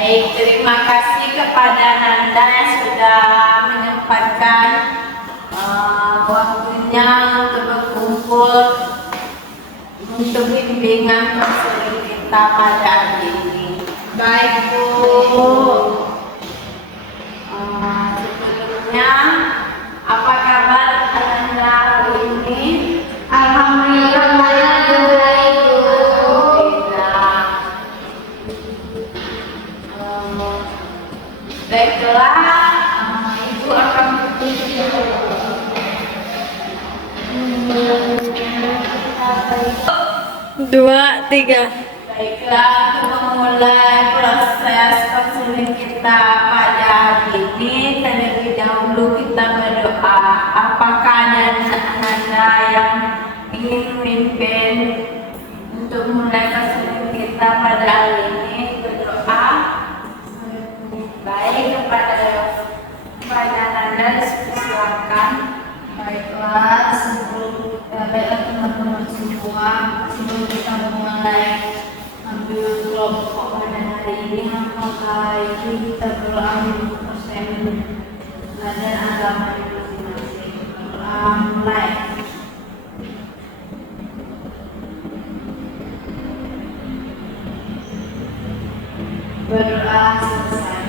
Baik, terima kasih kepada Nanda yang sudah menyempatkan waktunya untuk berkumpul untuk bimbingan konseling kita pada hari ini. Baik Bu, sebelumnya apa kabar Nanda hari ini? Alhamdulillah baik Bu. Baiklah, Ibu akan dua, tiga. Baiklah, untuk memulai proses konseling kita pada hari ini, terlebih dahulu kita berdoa. Apakah ada Nanda yang ingin memimpin untuk memulai konseling kita pada hari ini? Berdoa. Baik, kepada Nanda silakan. Baiklah, baiklah teman-teman semua, sebelum kita memulai ambil kelompok pada hari ini, apakah kita berdoa 50% dan agama masing-masing. Mulai. Berdoa selesai.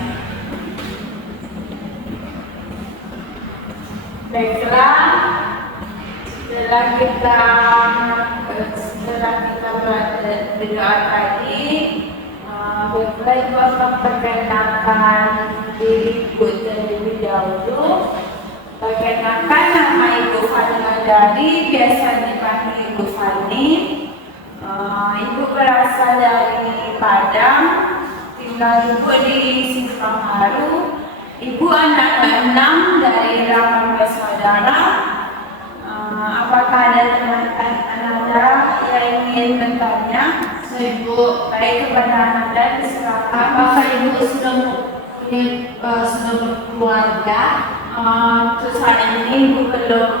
Baiklah, setelah kita berdoa tadi, baiklah Ibu akan perkenalkan diri Ibu terlebih dahulu. Perkenalkan, nama Ibu Fani Mandari, biasa dipanggil Ibu Fani. Ibu berasal dari Padang, tinggal Ibu di Simpang Haru. Ibu anak ke-6 dari 8 bersaudara. Apakah ada teman-teman Anda yang ingin bertanya? Ibu, baik kepada Anda diserahkan. Apakah Ibu sudah berkeluarga? Untuk saat ini Ibu belum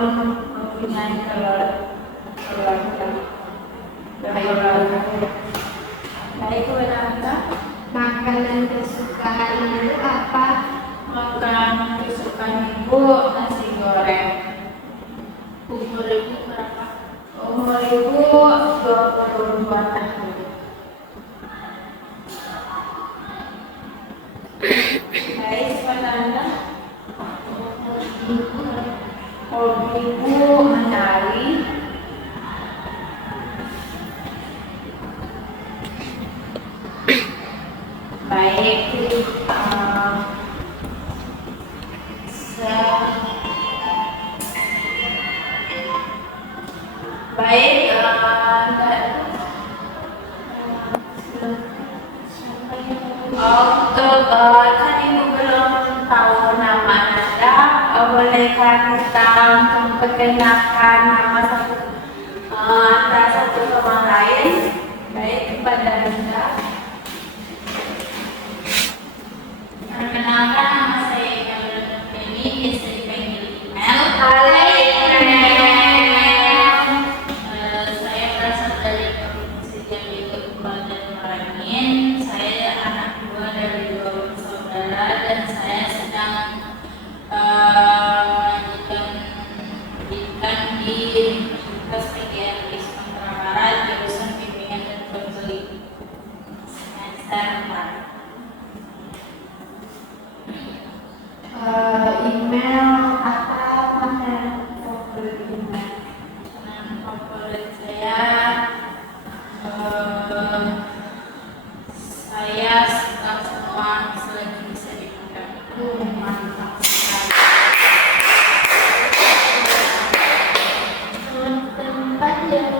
mempunyai keluarga. Baik kepada Anda. Makanan kesukaan Ibu apa? Makanan kesukaan Ibu nasi goreng. Umur Ibu berapa? Umur Ibu 22 tahun. Baik, kepada Anda. Hobi Ibu menari. Baik, baik, untuk kan Ibu belum tahu nama Anda, bolehkah kita memperkenalkan nama antara satu sama lain? Baik, kepada Anda. Perkenalkan, nama saya Eka Nurani, biasa dipanggil Imel. Saya berasal dari Provinsi Jambi, Kabupaten Merangin. Saya anak kedua dari 2 bersaudara dan saya sedang melanjutkan pendidikan di Universitas PGRI Sumatera Barat, jurusan bimbingan dan konseling semester 4. Email apa makanan favorit Ibu? Makanan favorit saya suka semua selagi bisa dimakan. Mantap sekali. Tempat yang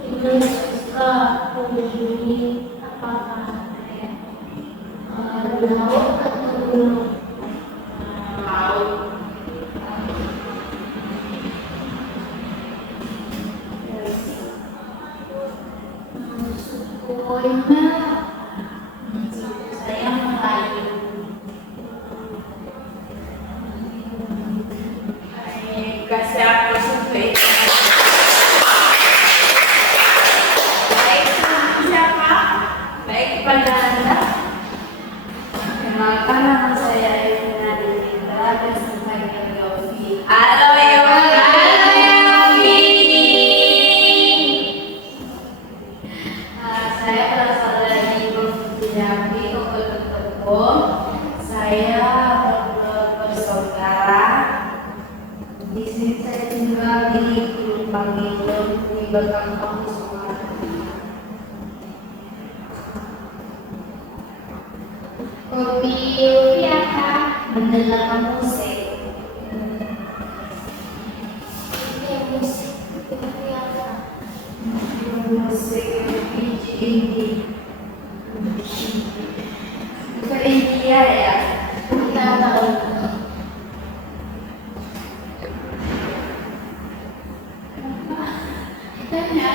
Ibu suka kunjungi apakah? Laut atau gunung? Laut. Sukunya Saya Melayu. Kasih aku survei. Baik, siapa? Baik kepada Anda. berasal dari Provinsi Jambi, Kabupaten Tebo. Saya bersaudara. Di sini saya tinggal di Panggilan di belakang kampus Sumatera. Hobi Yufi apa? Mendengarkan musik. Ini musik Yufi apa? Musik indie. Bukan India ya? Kita tahu. Tanya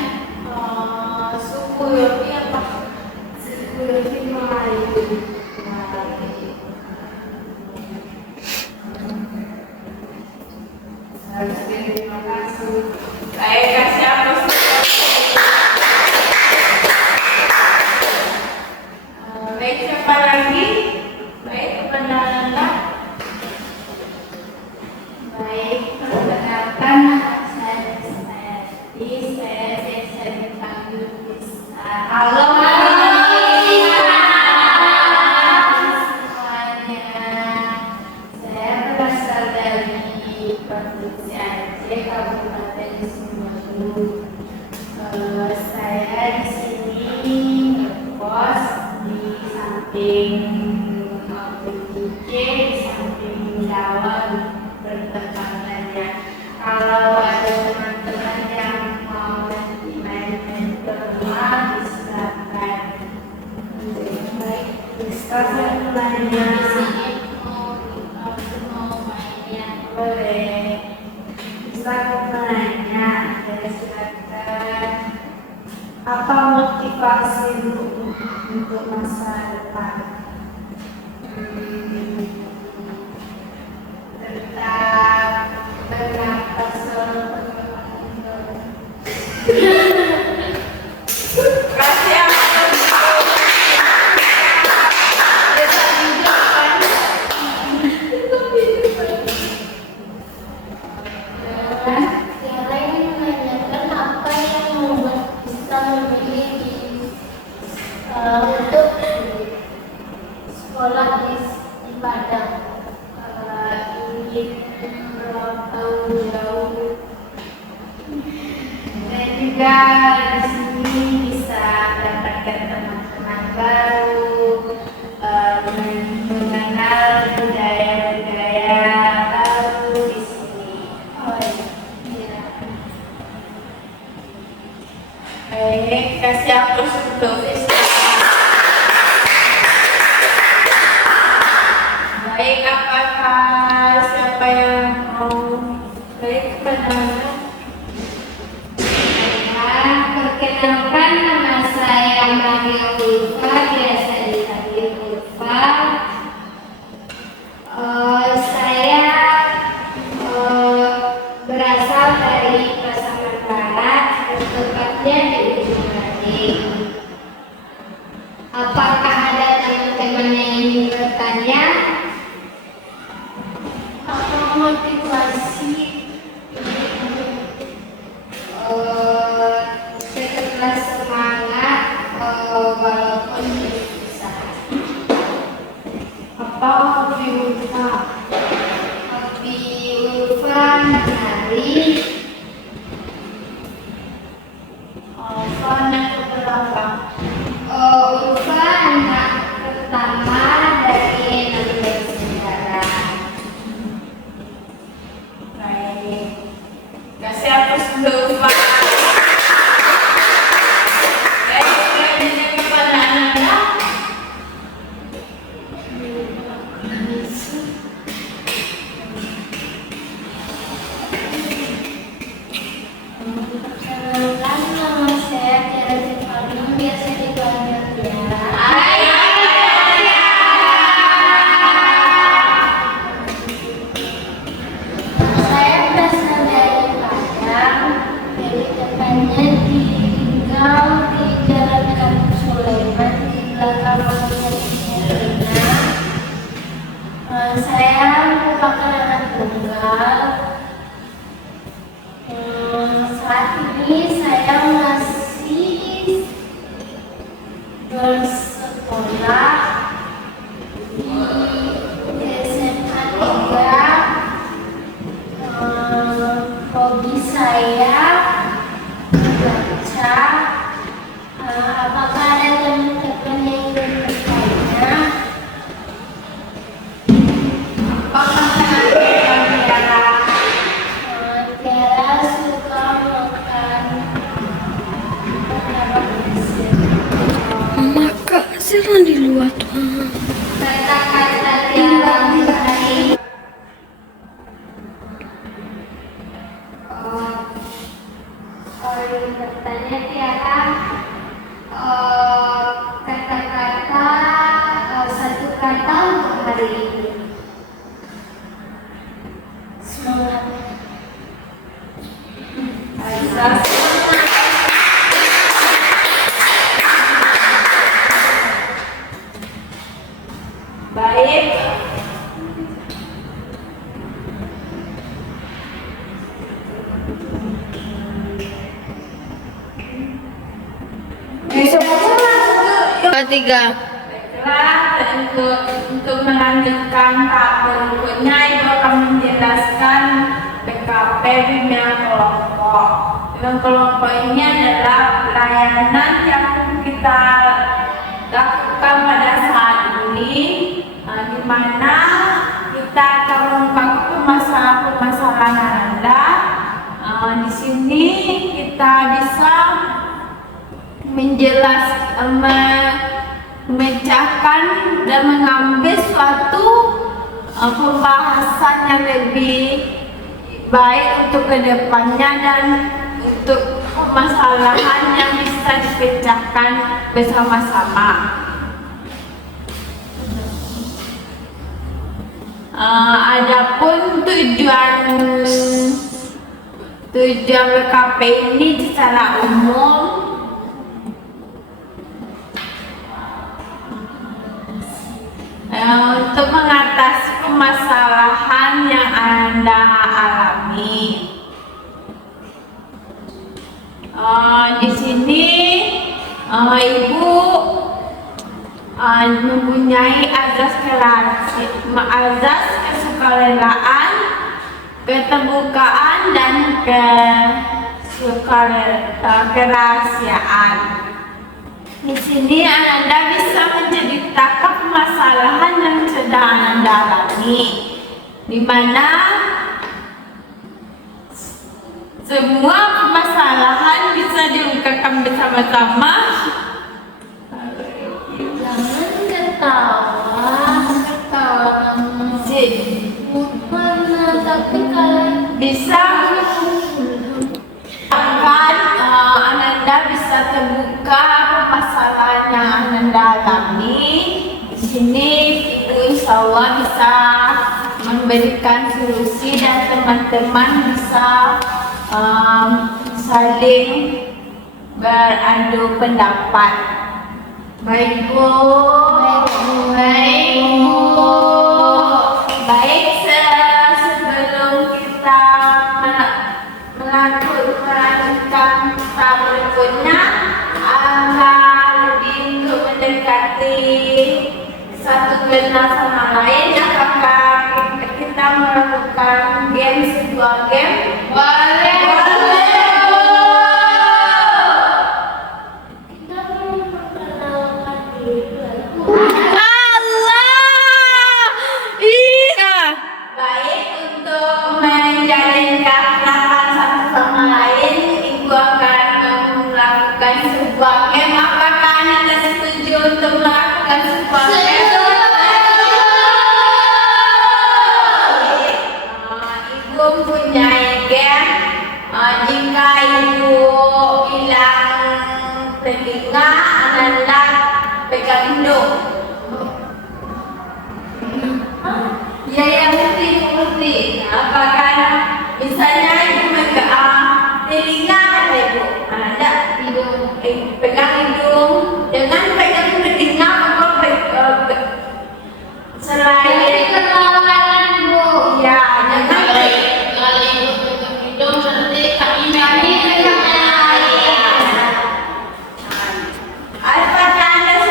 suku Yopi apa? Suku Yopi Melayu. Terima kasih. Saya kasih apa sih? Baik, siapa lagi? Baik, kepada Anda. Baik, perkenalkan nama saya Krisdayanti. Saya biasa dipanggil Krista. Halo semuanya. Saya berasal dari Provinsi Aceh, Kabupaten Sumatera. Saya di sini ngekos di samping PJJ, di samping Jawa bertempat. Kalau ada teman-teman yang mau nanti main-main ke rumah, silakan. Baik, sekarang nanya. Di sini mau mainnya. Boleh. Bisa aku menanya, silakan. Apa motivasimu untuk masa depan? Tentang kenapa kasih apa Yang lain menanyakan apa yang membuat bisa memilih untuk sekolah di Padang. ingin bertahun jauh dan juga di sini bisa mendapatkan teman-teman baru, mengenal budaya-budaya baru di sini. Oh iya. Baik, kasih aplaus untuk Krista. Baik, apakah siapa yang mau baik kepada Perkenalkan, nama saya Maria Ulfa, biasa dipanggil Ulfa. Saya berasal dari Pasaman Barat, tepatnya di Ujung Gading. Apakah ada teman-teman yang ingin bertanya? Apa motivasi? Tetaplah semangat walaupun susah. apa hobi Ulfa? Hobi Ulfa menari. Ulfa anak keberapa? Ulfa anak pertama dari 6 bersaudara. Baik, kasih aplaus untuk Ulfa. Baik, selanjutnya kepada Anda. bersekolah di SMA 3. Hobi saya baca. Apakah ada teman-teman yang ingin bertanya? Apakah Tiara? Tiara suka makan martabak pasir. Mama kak, serang di luar tuh. Kata-kata Tiara mengenai Orang bertanya Tiara, kata-kata satu kata untuk hari ini. Semangat. Azaz. Baik. Ketiga. Baiklah, untuk melanjutkan tahap berikutnya Ibu akan menjelaskan PKP bimbingan kelompok. Bimbingan kelompok ini adalah pelayanan yang kita lakukan pada saat ini, di mana kita akan mengungkap permasalahan Anda. Di sini kita bisa memecahkan dan mengambil suatu pembahasan yang lebih baik untuk kedepannya dan untuk permasalahan yang bisa dipecahkan bersama-sama. Adapun tujuan BKP ini secara umum untuk mengatasi permasalahan yang Anda alami. Di sini Ibu mempunyai azas kesukarelaan, keterbukaan dan kerahasiaan. Di sini Anda bisa menceritakan permasalahan yang sedang Anda alami, di mana semua permasalahan bisa diungkapkan bersama-sama. Jangan ketawa bukan, tapi kalau Bisa Ananda bisa terbuka permasalahan yang Ananda alami. Di sini Ibu insya Allah bisa memberikan solusi dan teman-teman bisa saling beradu pendapat. Baik Bu. Baik, sebelum kita melanjutkan tahap berikutnya, lebih untuk mendekati satu kenal sama lain, apakah kita melakukan sebuah game? Boleh. kita perlu memperkenalkan diri dulu. Baik, untuk menjalin keakraban satu sama lain, Ibu akan melakukan sebuah game. Apakah Anda setuju untuk melakukan sebuah game? Ibu mempunyai game. Jika Ibu hilang telinga, Anda pegang hidung. Ya, yang mesti. Apakah misalnya Ibu megang telinga Ibu, Anda hidung, pegang hidung, jangan pegang telinga, selain Kenalan Bu. ya, jangan Kalau ibu pegang hidung nanti kami apakah Anda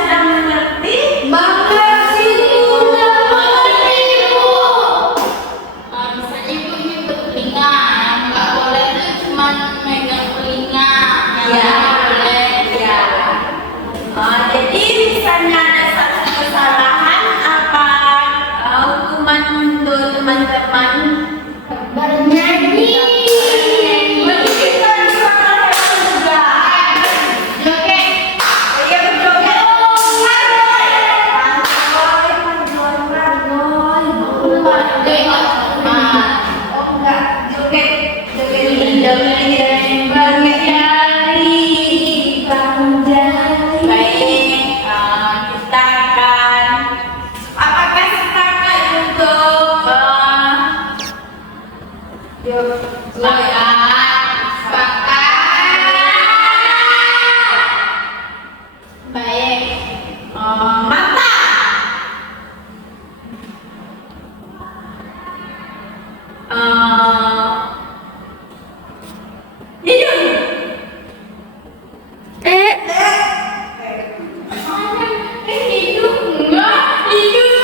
Mata. Hidung. Hidung enggak, hidung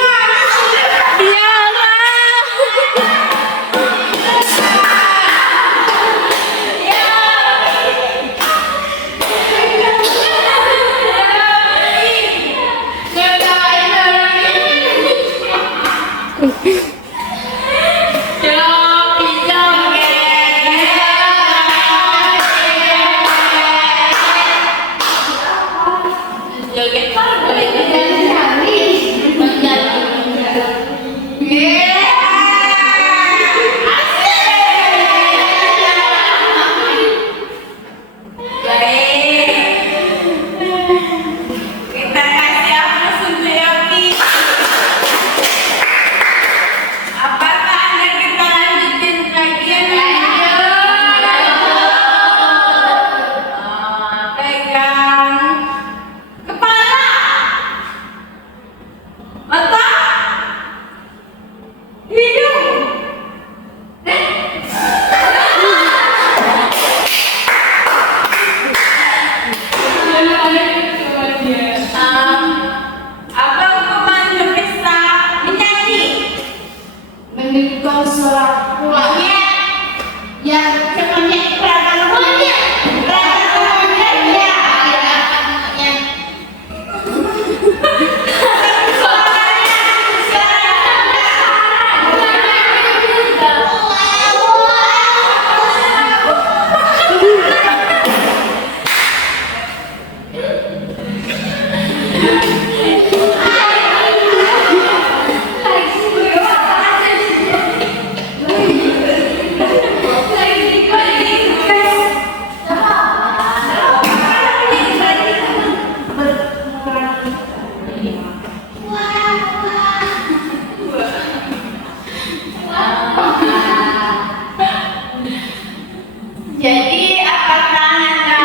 Jadi, apakah Anda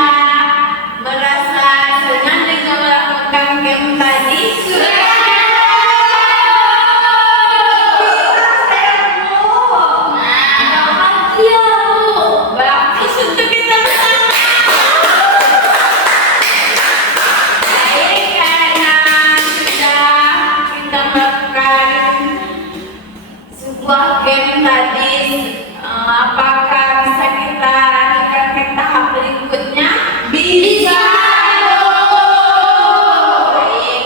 merasa senang dengan melakukan game tadi? Bagus untuk kita bersama. Baik, karena sudah kita melakukan sebuah game tadi, apakah bisa kita lanjutkan ke tahap berikutnya? Bisa. Baik,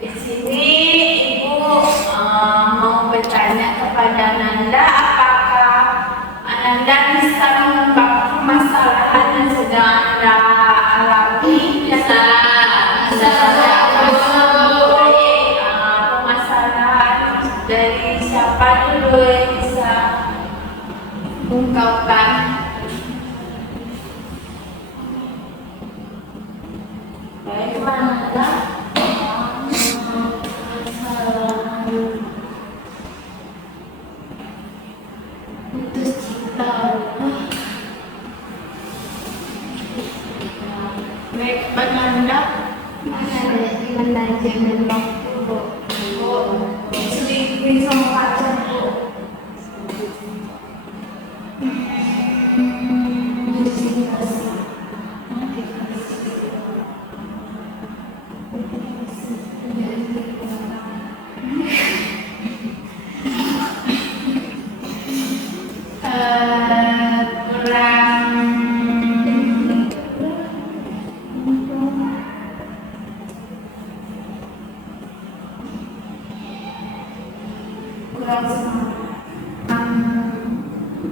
di sini Ibu mau bertanya kepada Ananda, apakah Ananda bisa mengungkap permasalahan yang sedang Anda alami? Bisa. Baik, permasalahan dari siapa dulu yang bisa ungkapkan? Baik, Ananda. Putus cinta. Baik, Ananda. Selingkuh sama pacar, Bu.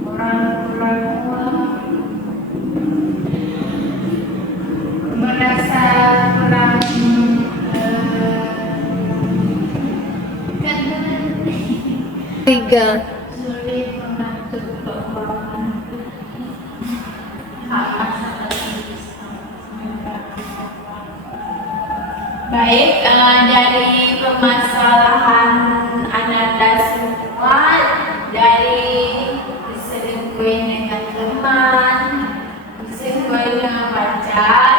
Kurang merasa kurang Tiga. sulit mengatur keuangan. Baik, dari permasalahan Ananda semua, dari diselingkuhin dengan teman, diselingkuhin dengan pacar,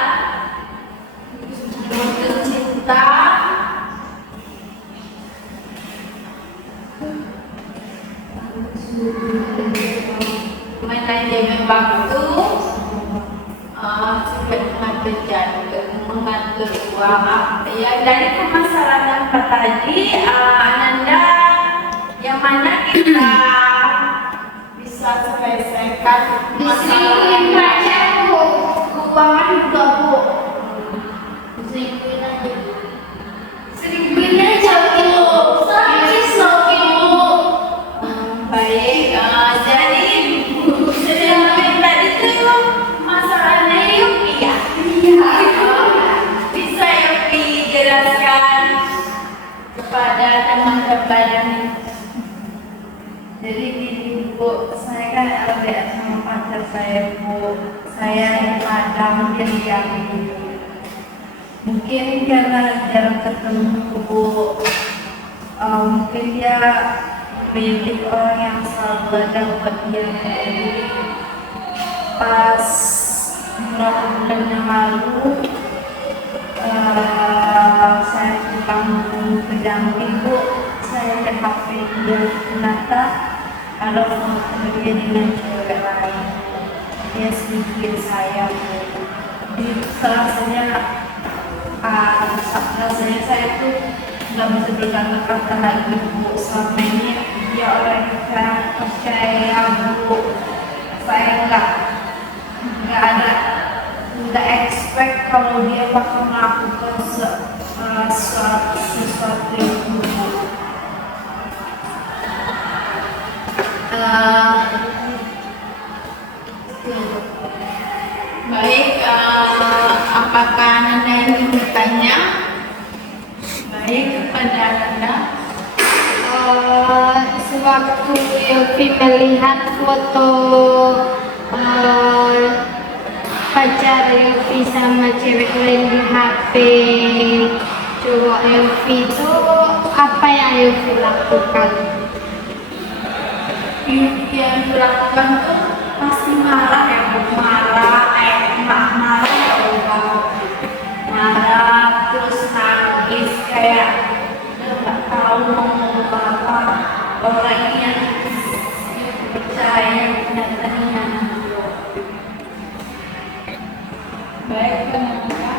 kita manajemen waktu, juga mengatur jadwal, mengatur uang. Ya, dari permasalahan apa tadi, Ananda, yang mana kita bisa selesaikan masalah keuangan juga, Bu. Seribuin aja, Bu. Baik, jadi seribuin tadi tuh masalahnya Yuki ya? Bisa Yuki jelaskan kepada teman-teman? Jadi gini Bu, saya kan LDR sama pacar saya Bu. Saya di Padang, dia di Jambi. Mungkin karena jarang ketemu Bu, mungkin dia menjadi orang yang selalu ada buat dia. Jadi pas beberapa bulan yang lalu, saya pulang ke Jambi Bu, saya lihat HP dia, ternyata ada foto dia dengan cewek lain. Dia sedikit saya Bu. Jadi rasanya saya tuh nggak bisa berkata kata lagi Bu. Selama ini dia orang yang percaya Bu. Saya nggak expect kalau dia bakal melakukan sesuatu yang buruk. Baik, apakah Anda ingin bertanya? Baik, kepada Anda. Sewaktu Yofi melihat foto pacar Yofi sama cewek lain di HP cowok Yofi itu, apa yang Yofi lakukan? Yang dilakukan tuh pasti marah ya Bu, marah ya Bu, marah terus nangis kayak nggak tahu mau ngomong apa. Orang yang percaya nyatanya. Baik, kenapa?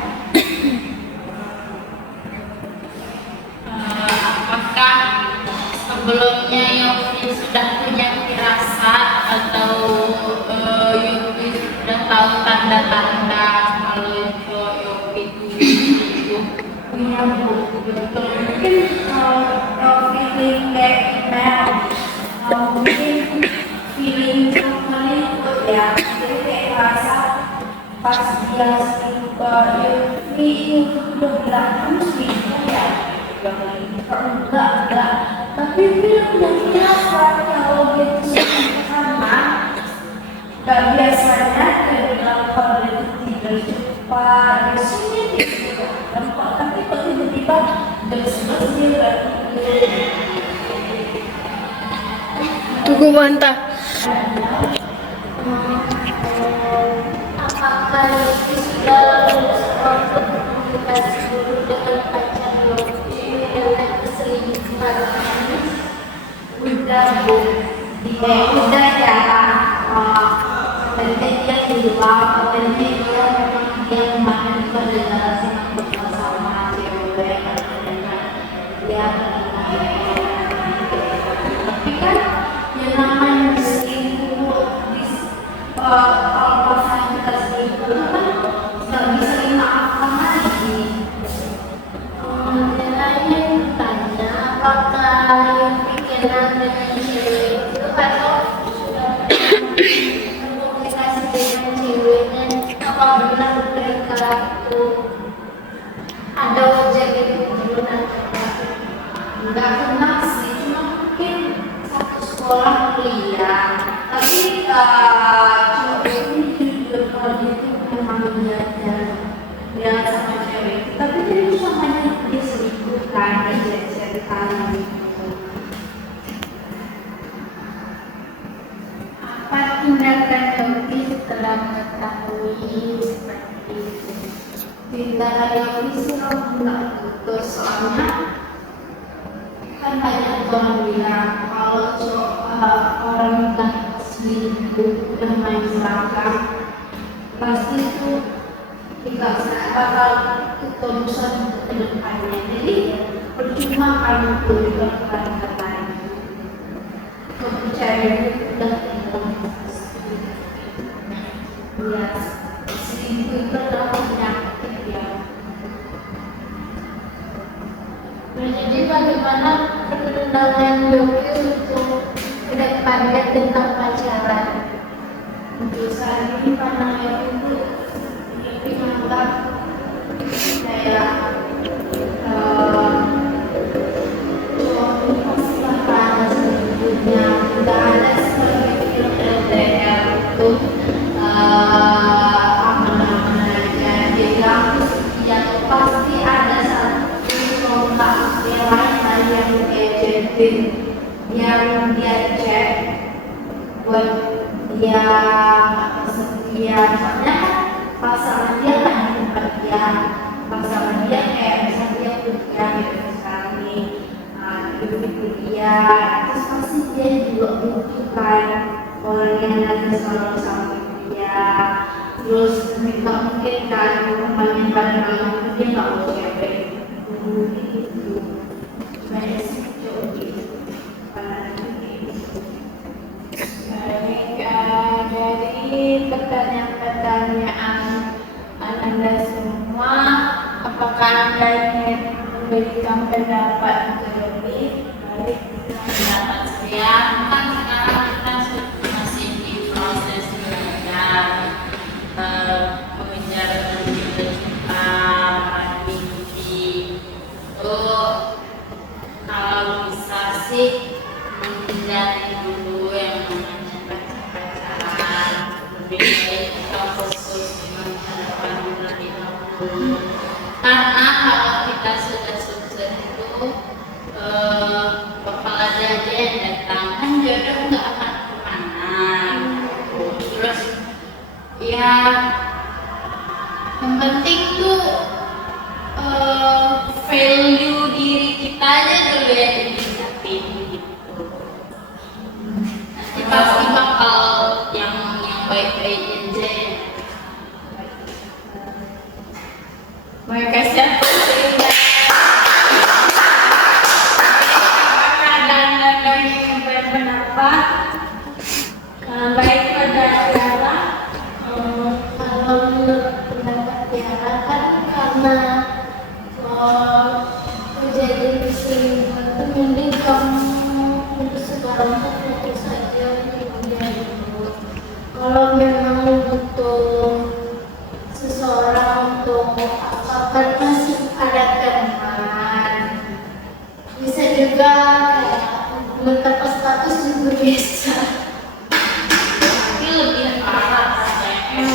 Apakah sebelumnya Yofi sudah punya firasat atau Yofi sudah tahu tanda-tanda kalau Yofi itu Punya Bu, betul. Mungkin feeling kayak email, mungkin feeling meliput ya. Jadi kayak rasa pas dia Yofi udah bilang kamu selingkuh ya, enggak, tapi dia udah biasa kalau dia itu selingkuh sama. Gak biasanya dia bilang kalau dia itu tidur cepat, biasanya dia tidak gampang, tapi kok tiba-tiba terus dia lagi. Tunggu mantap. apakah Yofi sudah untuk komunikasi dulu dengan pacar Yofi dengan keselingkuhan ini? Udah Bu, dia udah ya. Tadi dia bilang, katanya dia memang dia kemarin itu ada jelasin sama cewek katanya dia tapi kan yang namanya selingkuh kalau pasangan kita selingkuh kan nggak bisa dimaafkan lagi. Nilainya tanya apakah Yofi kenal dengan cewek itu atau sudah berkomunikasi dengan ceweknya, apa benar mereka itu ada wajah itu benar? Nggak kenal sih, cuma mungkin satu sekolah kuliah. Tapi cowok ini jujur kalau dia tuh memang dia sama cewek. Tapi dia itu hanya dia selingkuh kan, dia cerita gitu. Apa tindakan Yofi setelah mengetahui seperti itu? pindahan yang visi enggak betul, soalnya kan banyak orang bilang kalau orang udah selingkuh dan main seragam pasti itu tidak bakal ketulusan ke depannya, jadi percuma kamu berkorban lagi, kepercayaan itu udah hilang. Ya, selingkuh itu adalah penyakit ya. Nah, jadi bagaimana perkembangan Yogi untuk kedepannya tentang pacaran? Untuk saat ini pandangan itu menganggap kayak cowok itu pasti bakal selingkuhnya, tidak ada seperti film LDR itu aman-aman aja, jadi aku yang pasti ada satu lomba yang lain yang gadgetin yang dia cek buat dia kesepian, soalnya kan pasangan dia kan di tempat dia, pasangan dia kayak misalnya dia kuliah gitu sekali, hidup dia, terus pasti dia juga butuhkan orang yang nanti selalu sama dia, terus nggak mungkin kan memperbanyak barang dia nggak mau cewek gitu, banyak sih cowok gitu. Baik, dari pertanyaan-pertanyaan Anda semua, apakah Anda ingin memberikan pendapat untuk lebih? Baik, Pendapat saya kan sekarang kita masih di proses belajar mengejar cita-cita mimpi. Kalau bisa sih menghindari dulu yang namanya pacaran, lebih baik kita fokus masa depan terlebih dahulu. Karena kalau kita sudah sukses itu bakal ada aja yang datang, kan jodoh nggak akan kemana gitu. Terus ya yang penting tuh value diri kita aja dulu yang ditingkatin gitu. Nanti pasti bakal yang baik-baik aja. terima kasih atas apakah Anda ingin berpendapat? Baik, pada Tiara. Kalau menurut pendapat Tiara kan karena kejadian selingkuh itu mending kamu untuk sekarang tuh fokus saja untuk dia dulu. Kalau memang butuh seseorang untuk kan masih ada teman, bisa juga kayak menetapkan status juga bisa. Tapi lebih parah kayaknya.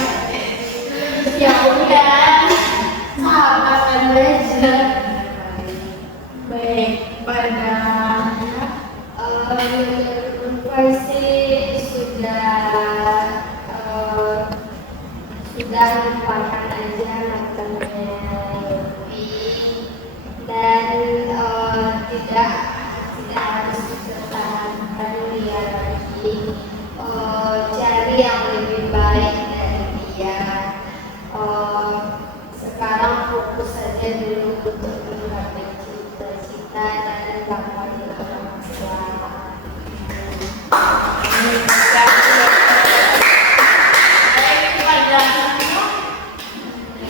Ya udah, sahabatan aja. Baik, pada Pasti sudah lupakan aja mantannya Yofi, dan tidak harus dipertahankan dia lagi, cari yang lebih baik dari dia. Sekarang fokus saja dulu untuk menggapai cita-cita dan gapai orang tua.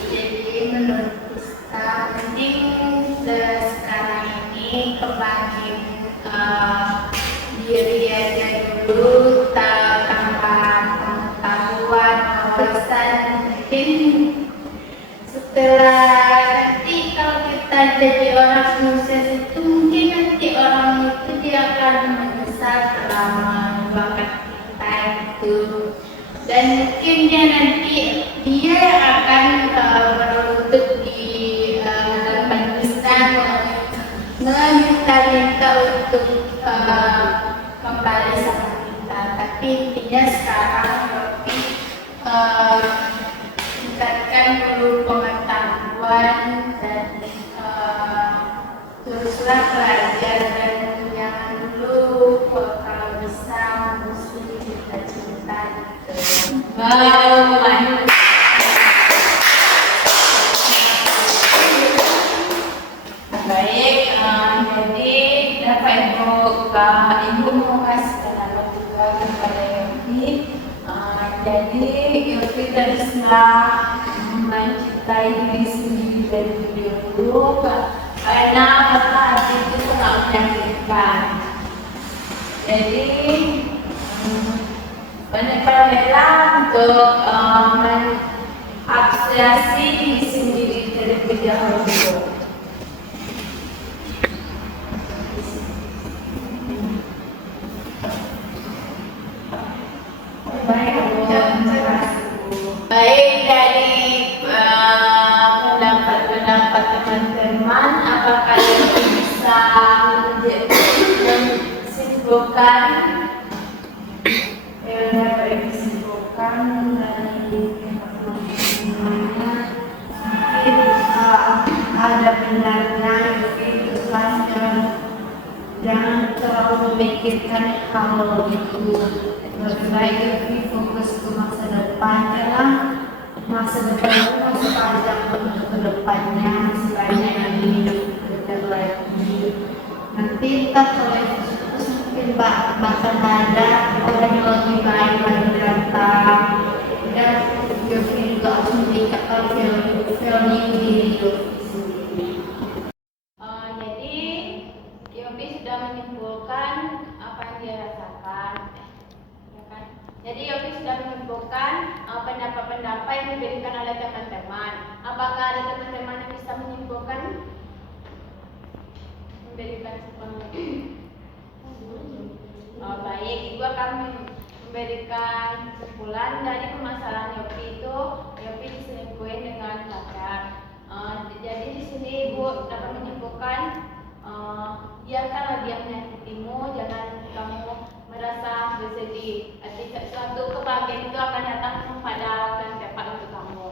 Jadi menurut kita penting sekarang ini kembali diri aja dulu, tanpa pengetahuan, wawasan. Mungkin setelah nanti kalau kita jadi orang sukses itu mungkin nanti orang itu dia akan menyesal selama membuat kita itu, dan mungkin dia nanti dia akan berlutut di hadapan kita meminta untuk kembali sama kita. Tapi intinya sekarang lebih tingkatkan dulu pengetahuan dan teruslah belajar dan jangan dulu kalau bisa mesti cita-cita gitu. Baik, jadi Bapak Ibu mau kasih kenapa juga kepada Yofi. Jadi Yofi teruslah mencintai diri sendiri dari dulu karena kata hati itu sangat menyakitkan. Jadi pandailah untuk mengapresiasi diri sendiri terlebih dahulu. Baik, dari pendapat teman-teman, apakah yang bisa menyimpulkan Dapat disimpulkan dari semuanya ada benarnya itu jangan terlalu memikirkan hal itu. Lebih baik lebih fokus ke masa depan karena masa depan itu masih panjang untuk ke depannya, masih banyak yang ingin belajar lagi. Nanti kita kalau terus mungkin bahkan ada orang yang lebih baik lagi datang dan Yofi juga harus meningkatkan value diri Yofi sendiri. Jadi Yofi sudah menyimpulkan apa yang dia rasakan, ya kan? Jadi Yofi sudah menyimpulkan pendapat-pendapat yang diberikan oleh teman-teman. Apakah ada teman-teman yang bisa menyimpulkan? Memberikan baik, Ibu akan memberikan kesimpulan dari permasalahan Yofi itu. Yofi diselingkuhin dengan pacar. Jadi di sini Ibu dapat menyimpulkan, biarkanlah dia menyakitimu, jangan kamu merasa bersedih. Suatu kebahagiaan itu akan datang pada waktu yang tepat untuk kamu.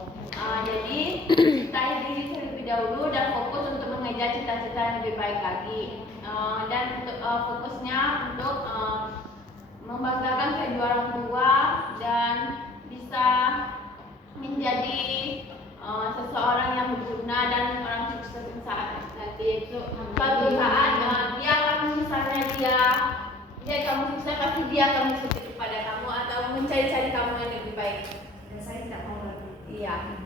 Jadi cintai diri terlebih dahulu dan fokus untuk mengejar cita-cita yang lebih baik lagi. Dan untuk fokusnya untuk membanggakan kedua orang tua dan bisa menjadi seseorang yang berguna dan orang sukses saat nanti. Suatu saat dia akan misalnya dia kamu sukses, pasti dia akan mensupport kepada kamu atau mencari-cari kamu yang lebih baik. Dan saya tidak mau lagi. Iya.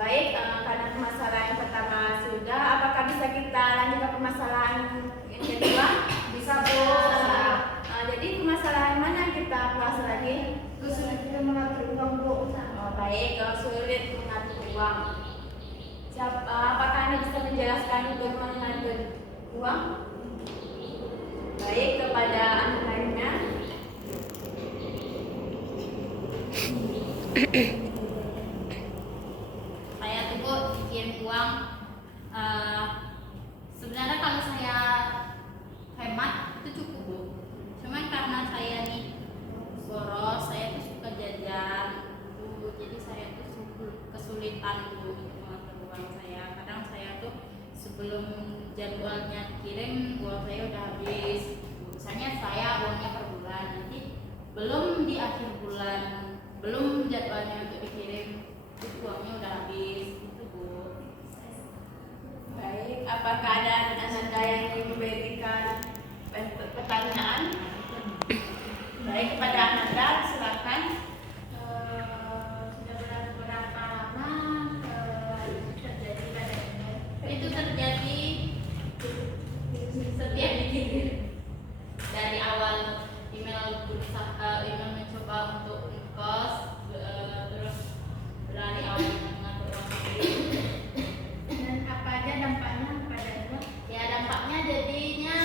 Baik, karena permasalahan yang pertama sudah, apakah bisa kita lanjut ke permasalahan yang kedua? Bisa, Bu. Jadi permasalahan mana yang kita bahas lagi? Kesulitan mengatur uang, Bu. Baik, sulit mengatur uang. Apakah Anda bisa menjelaskan bagaimana mengatur uang? Baik, kepada anak lainnya. Saya tuh Bu, cicil uang. Sebenarnya kalau saya hemat itu cukup Bu. Cuman karena saya nih boros, saya tuh suka jajan Bu. Jadi saya tuh kesulitan Bu untuk mengatur uang saya. Kadang saya tuh sebelum jadwalnya kirim uang saya udah habis. Misalnya saya uangnya per bulan, nanti belum di akhir bulan, belum jadwalnya untuk dikirim, uangnya udah habis. Itu Bu. Baik, apakah ada Anda yang ingin memberikan pertanyaan? Baik, kepada Anda silakan. Sudah berapa lama itu terjadi pada Anda? Itu terjadi setiap dikirim dari awal email mencoba untuk ngekos, terus berani awal mengatur uang sendiri. Dan apa aja dampaknya pada Anda? Ya dampaknya jadinya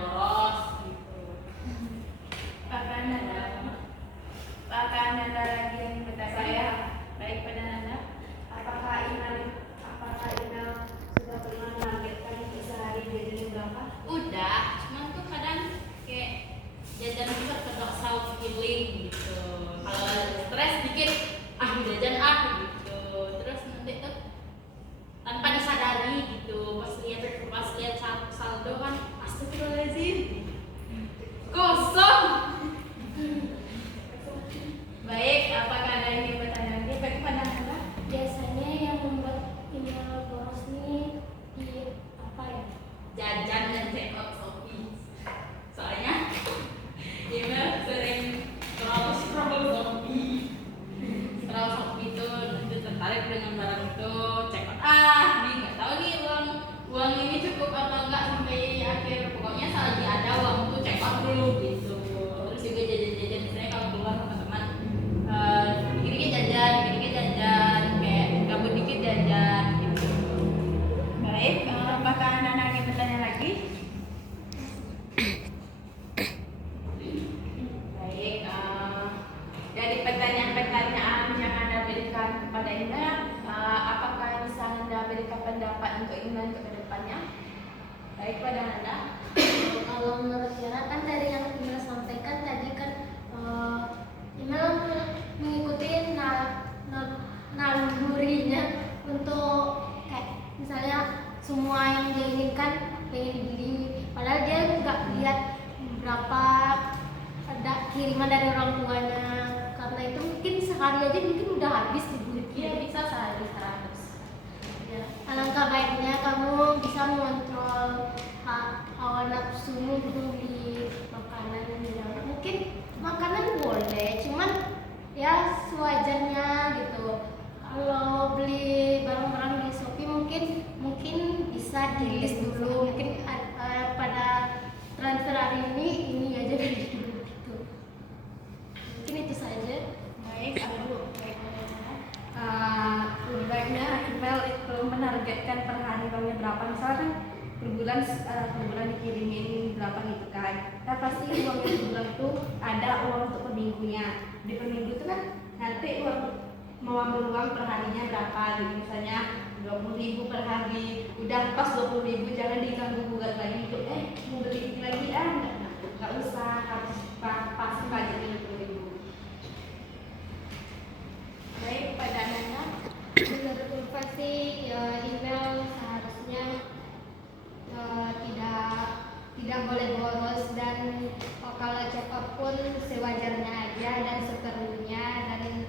boros gitu. Apakah Nanda lagi yang bertanya? Saya, baik pada Nanda. Apakah email sudah pernah menargetkan sehari jajan berapa? Udah, cuman tuh kadang kayak jajan tuh terkedok self healing gitu. Kalau stres dikit, jajan gitu. Terus nanti tuh tanpa disadari gitu, pas lihat saldo kan, astagfirullahaladzim, kosong. Baik, apakah ada yang ingin bertanya lagi? Baik pada Nanda. Biasanya yang membuat email boros nih di apa ya? Jajan dan check out Shopee. Soalnya email sering scroll Shopee. Scroll Shopee itu nanti tertarik dengan barang itu, check out. Nih nggak tahu nih uang ini cukup atau enggak sampai akhir. Pokoknya selagi ada uang tuh check out dulu gitu. Terus juga jajan-jajan misalnya kalau keluar sama teman, dikit-dikit jajan, kayak gabut dikit jajan gitu. Baik, apakah Nanda ingin bertanya lagi? Baik, dari pertanyaan-pertanyaan yang Anda berikan kepada email, apakah bisa Anda berikan pendapat untuk email untuk kedepannya? Baik pada Anda. Kalau menurut Yara kan dari yang email sampaikan tadi kan email mengikuti nalurinya untuk kayak misalnya semua yang dia inginkan pengen dibeli, padahal dia nggak lihat berapa ada kiriman dari orang tuanya. Karena itu mungkin sehari aja mungkin udah habis di Iya bisa sehari 100. ya. Alangkah baiknya kamu bisa mengontrol hawa nafsumu beli makanan yang mungkin makanan boleh, cuman ya sewajarnya gitu. Kalau beli barang-barang di Shopee mungkin bisa di list dulu, mungkin pada transfer hari ini aja beli dulu gitu. Mungkin itu saja. Baik, baik pada Nanda. Lebih baiknya email itu menargetkan per hari uangnya berapa, misalkan per bulan dikirimin berapa gitu kan. Nah pasti uangnya per bulan itu ada uang untuk per minggunya. Di per minggu itu kan nanti mau ambil uang per harinya berapa gitu, misalnya 20.000 per hari. Udah pas 20.000 jangan diganggu gugat lagi untuk mau beli ini lagi nggak usah, harus pasti budgetnya 20.000. Baik pada Nanda. Menurut Ulfa sih ya, email seharusnya tidak boleh boros, dan kalau check out pun sewajarnya aja dan seperlunya, dan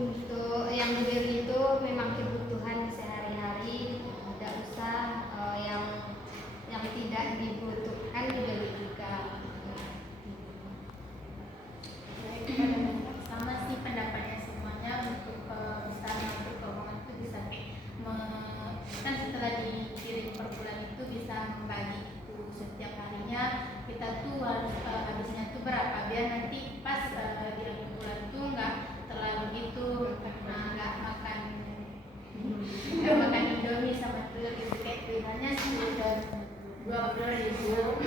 untuk yang dibeli itu memang kebutuhan sehari-hari, tidak usah yang tidak dibutuhkan dibeli juga. Baik pada Nanda. Sama sih pendapatnya semuanya untuk bisa ngatur keuangan itu bisa kan setelah dikirim per bulan itu bisa membagi itu setiap harinya kita tuh harus habisnya tuh berapa biar nanti pas di akhir bulan tuh nggak terlalu gitu nggak makan Indomie sama telur gitu kayak pilihannya sudah 20.000.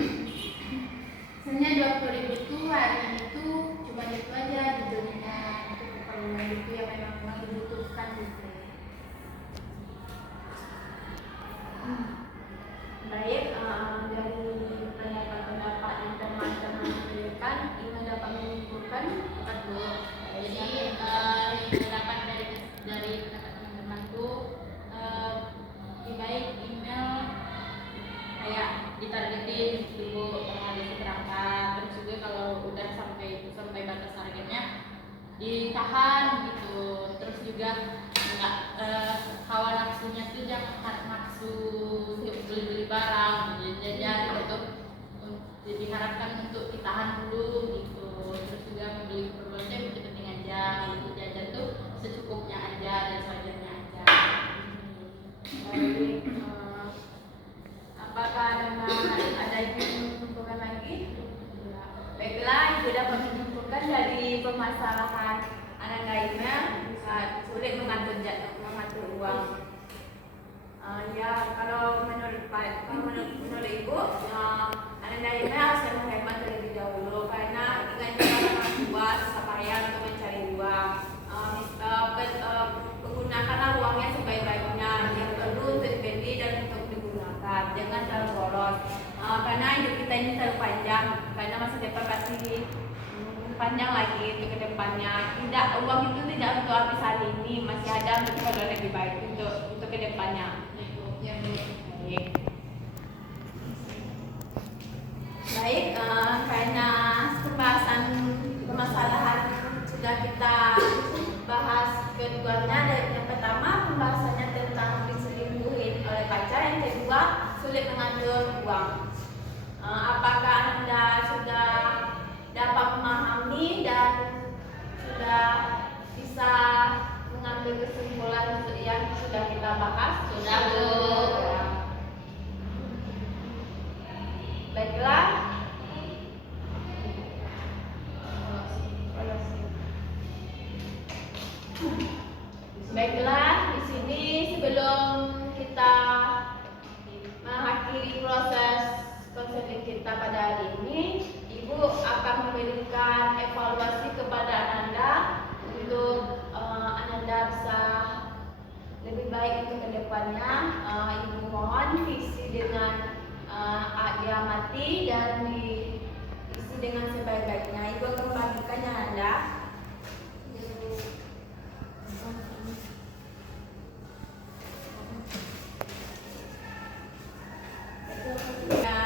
Sebenarnya 20.000 tuh hari itu cuma itu aja judulnya untuk keperluan itu yang memang dibutuhkan gitu. Baik, dari pendapat yang teman-teman berikan, ini dapat menyimpulkan Betul. Jadi pendapat dari pendapat teman-teman tuh lebih baik email kayak ditargetin dulu per hari berapa, terus juga kalau udah sampai batas targetnya ditahan gitu. Terus juga nggak hawa nafsunya tuh jangan nafsu beli barang jajan gitu, diharapkan untuk ditahan dulu gitu. Terus juga membeli keperluannya penting aja gitu, jajan tuh secukupnya aja dan sewajarnya aja. baik. Apakah ada yang menyimpulkan lagi? Baiklah, itu dapat menyimpulkan dari permasalahan anak email sulit mengatur uang. Ya, kalau menurut Ibu, kita ini terlalu panjang karena masa depan pasti panjang lagi untuk kedepannya. Tidak, uang itu tidak untuk habis hari ini, masih ada untuk kalau lebih baik untuk kedepannya. Ya, Baik. Baik, karena pembahasan permasalahan sudah kita bahas keduanya. Dari yang pertama pembahasannya tentang diselingkuhin oleh pacar, yang kedua sulit mengatur uang. Apakah Anda sudah dapat memahami dan sudah bisa mengambil kesimpulan yang sudah kita bahas? Sudah, Bu. Baiklah. Baiklah, di sini sebelum kita mengakhiri proses konseling kita pada hari ini, Ibu akan memberikan evaluasi kepada Ananda untuk Ananda bisa lebih baik untuk kedepannya. Ibu mohon diisi dengan diamati dan diisi dengan sebaik-baiknya. Ibu akan membagikannya Ananda.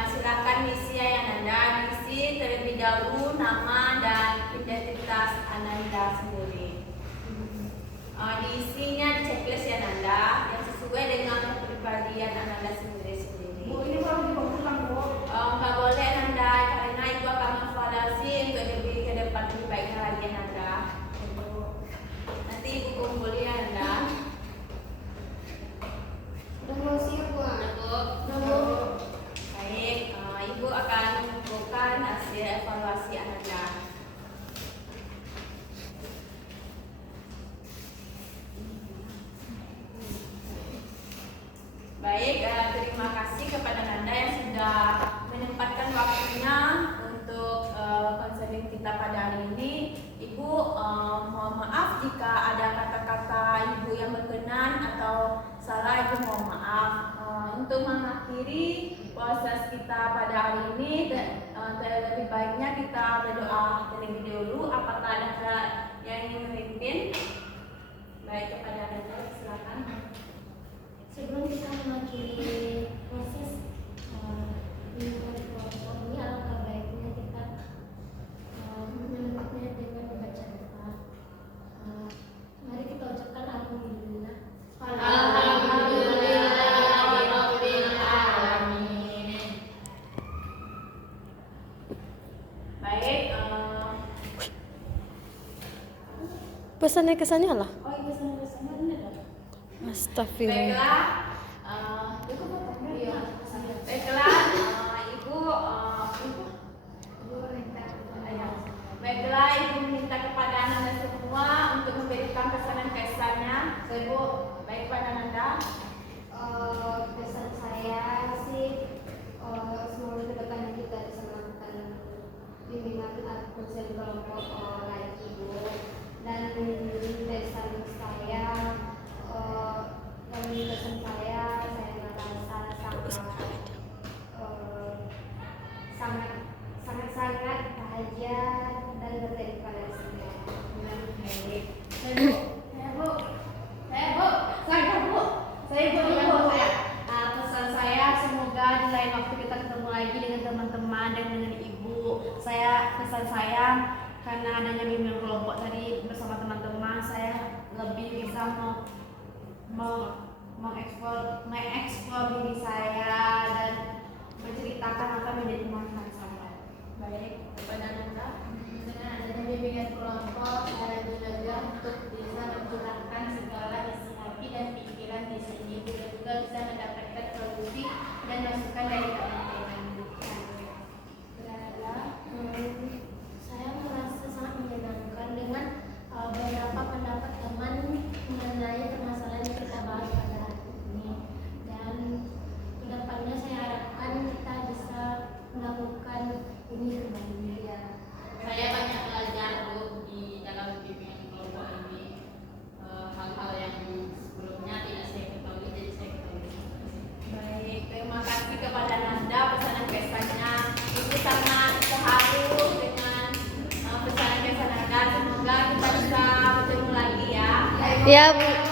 Silakan diisi ya Ananda. Diisi terlebih dahulu nama dan identitas Ananda sendiri. Diisinya checklist ya Ananda yang sesuai dengan kepribadian Ananda sendiri-sendiri. Bu, ini baru dibutuhkan, Bu. Nggak boleh Ananda, karena itu akan mengevaluasi untuk lebih ke depan lebih baiknya lagi Ananda. Nanti Ibu kumpulin ya Ananda. Udah mau siap, Bu? Udah, Bu. Udah, Bu. Baik, Ibu akan mengumpulkan hasil evaluasi Ananda. Baik, terima kasih kepada Nanda yang sudah menyempatkan waktunya untuk konseling kita pada hari ini. Ibu mohon maaf jika ada kata-kata Ibu yang berkenan atau salah, Ibu mohon maaf. Untuk mengakhiri proses kita pada hari ini, lebih baiknya kita berdoa terlebih dahulu. Apakah ada yang ingin memimpin? Baik, kepada Nanda, silakan. Sebelum kita mengakhiri proses lingkungan kelompok ini, alangkah baiknya kita menutupnya dengan membaca doa. Mari kita ucapkan alhamdulillah. Alhamdulillahirabbil alamin. Baik, Pesannya kesannya lah. Oh iya, pesan-pesannya benar dong. Astagfirullah. baiklah, iya. Baiklah, Ibu, baiklah Ibu minta kepada Nanda semua untuk memberikan kesan-kesannya. Ibu, baik pada Nanda. Pesan saya sih, semoga kedepannya kita bisa melakukan bimbingan atau konseling kelompok lain Ibu. Dan pesan saya, sangat bahagia dan berterima kasih. Pesan saya, semoga di lain waktu kita ketemu lagi dengan teman-teman dan dengan Ibu. Pesan saya, karena adanya bimbingan kelompok tadi bersama teman-teman, saya lebih bisa mengeksplor diri saya dan menceritakan apa yang menjadi manfaat saya. Baik, kepada Nanda. Dengan adanya bimbingan kelompok, saya belajar untuk bisa mencurahkan segala isi hati dan pikiran di sini, juga bisa mendapatkan solusi dan masukan dari teman-teman. Saya merasa sangat menyenangkan dengan beberapa pendapat teman mengenai permasalahan yang kita bahas pada hari ini, dan kedepannya saya harapkan Ya, Bu.